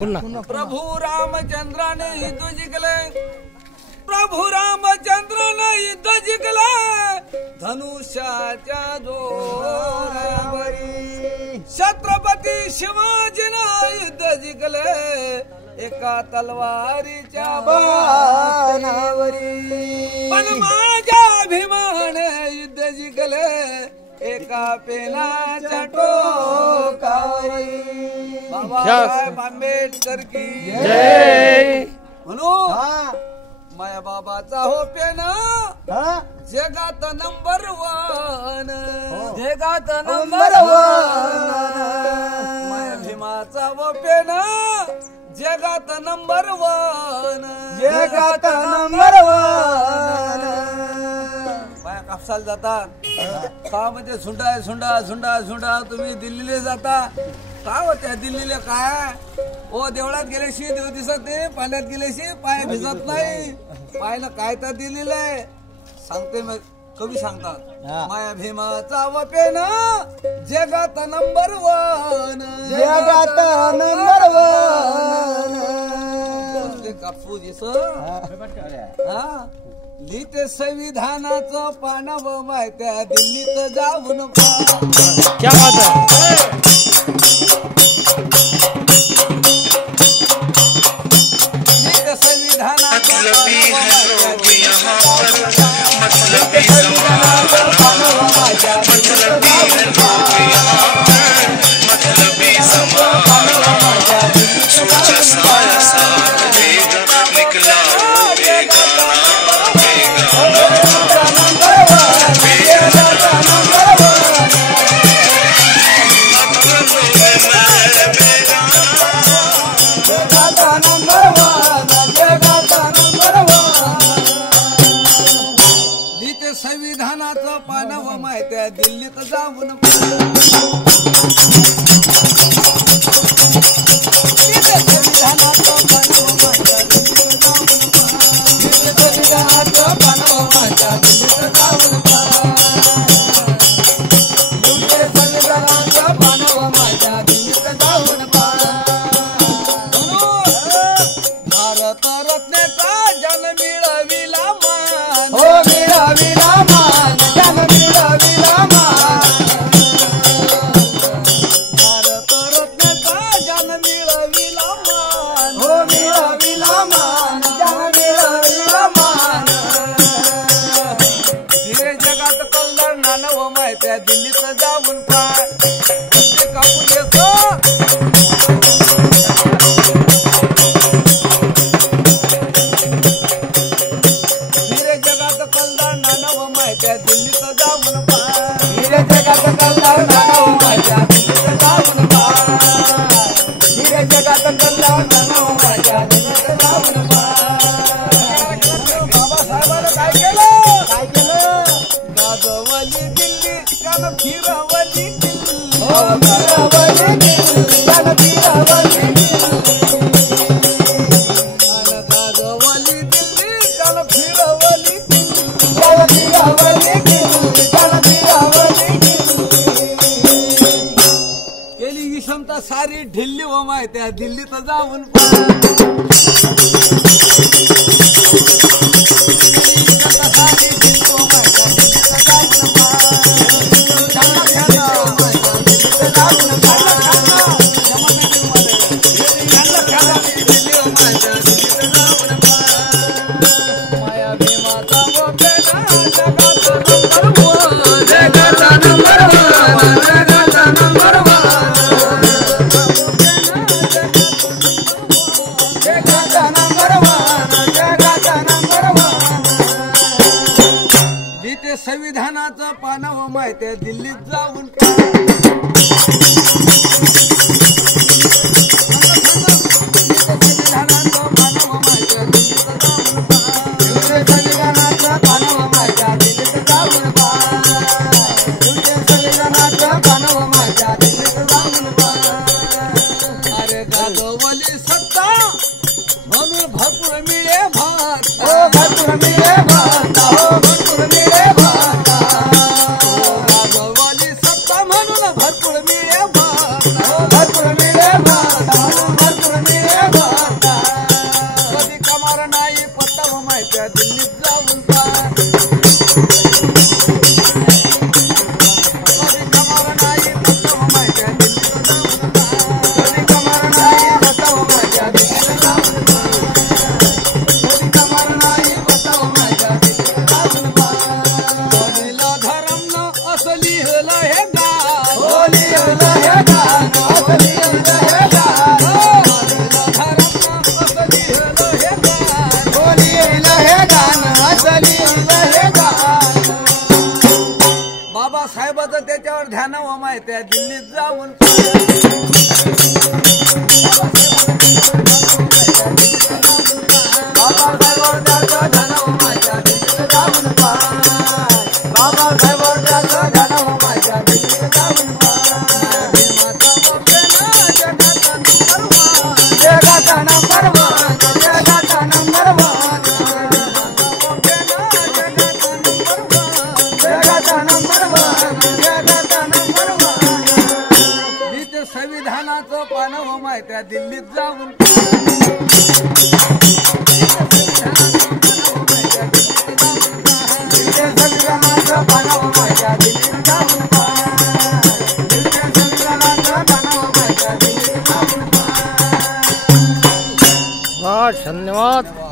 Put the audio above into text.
प्रभु रामचंद्राने युद्ध जिंकले, प्रभु रामचंद्राने युद्ध जिंकले, धनुष्याच्या जोरावरी छत्रपती शिवाजीने युद्ध जिंकले, एका तलवारीच्या बाणावरी पण माझ्या अभिमाने युद्ध जिंकले, एका पेनाच्या टोकावरी। बाबासाहेब आंबेडकर की जय म्हणू। माया बाबाचा हो पेन जगात नंबर 1, जगात नंबर 1। माया भीमाचा हो पेन जगात नंबर 1, जगात नंबर 1। माया कापसाला जातात का म्हणजे झुंडा झुंडा झुंडा झुंडा तुम्ही दिल्लीला जाता का होत्या दिल्लीला काय ओ देवळात गेल्याशी देव दिसत नाही, पाण्यात गेल्याशी पाय भिजत नाही, पायला काय तर दिलेलं आहे सांगते मग कवी सांगतात। माया भीमाचा वपेन जगात नंबर 1, जगात नंबर 1। कापूस लिहिते संविधानाचं पानाव माहित्या दिल्लीत जाऊन क्या बात है। लिहिते संविधानाचं संविधानाचं पानाव माहित्या दिल्लीत जाऊन भारत रत्नेचा जन मिळविला मान, हो मिळविला मान, जन मिळविला मान। भारत रत्नेचा जन मिळविला मान, हो मिळविला मान, जन मिळविला मान। धीरे जगात कल्याण नानव माहित्या दिल्लीत जाऊन पाय कापून येतो। दिल्लीत जाऊन पाय धीरे जगात कल्याण नानव माझ्या दिल्लीत जाऊन पाय, धीरे जगात कल्याण नानव माझ्या दिल्लीत जाऊन पाय। बाबासाहेबांनी काय केलं, काय केलं गाजवली दिल्ली त्यानं फिरवली दिल्ली, हो फिरवली दिल्ली त्यानं फिरवली दिल्ली, गाजवली दिल्ली त्यानं फिरवली केली विषमता सारी ढिल्ली व माहित्या दिल्लीत जाऊन माया भीमाचा लिहिते संविधानाचं पानाव माहित्या दिल्लीत जाऊन अरे गाजवली सत्ता म्हणून भरपूर मिळे भात, हो भरपूर मिळे भात, हो भरपूर मिळे भात। गाजवली सत्ता म्हणून भरपूर मिळे भात, हो भरपूर मिळे भात, हो भरपूर मिळे माहित्या दिल्लीत जाऊन संविधानाचं पानव माहित्या दिल्लीत जाऊन संविधानाचं पानव माहित्या दिल्लीत जाऊन संविधानाचं पानव माहित्या दिल्लीत जाऊन धन्यवाद।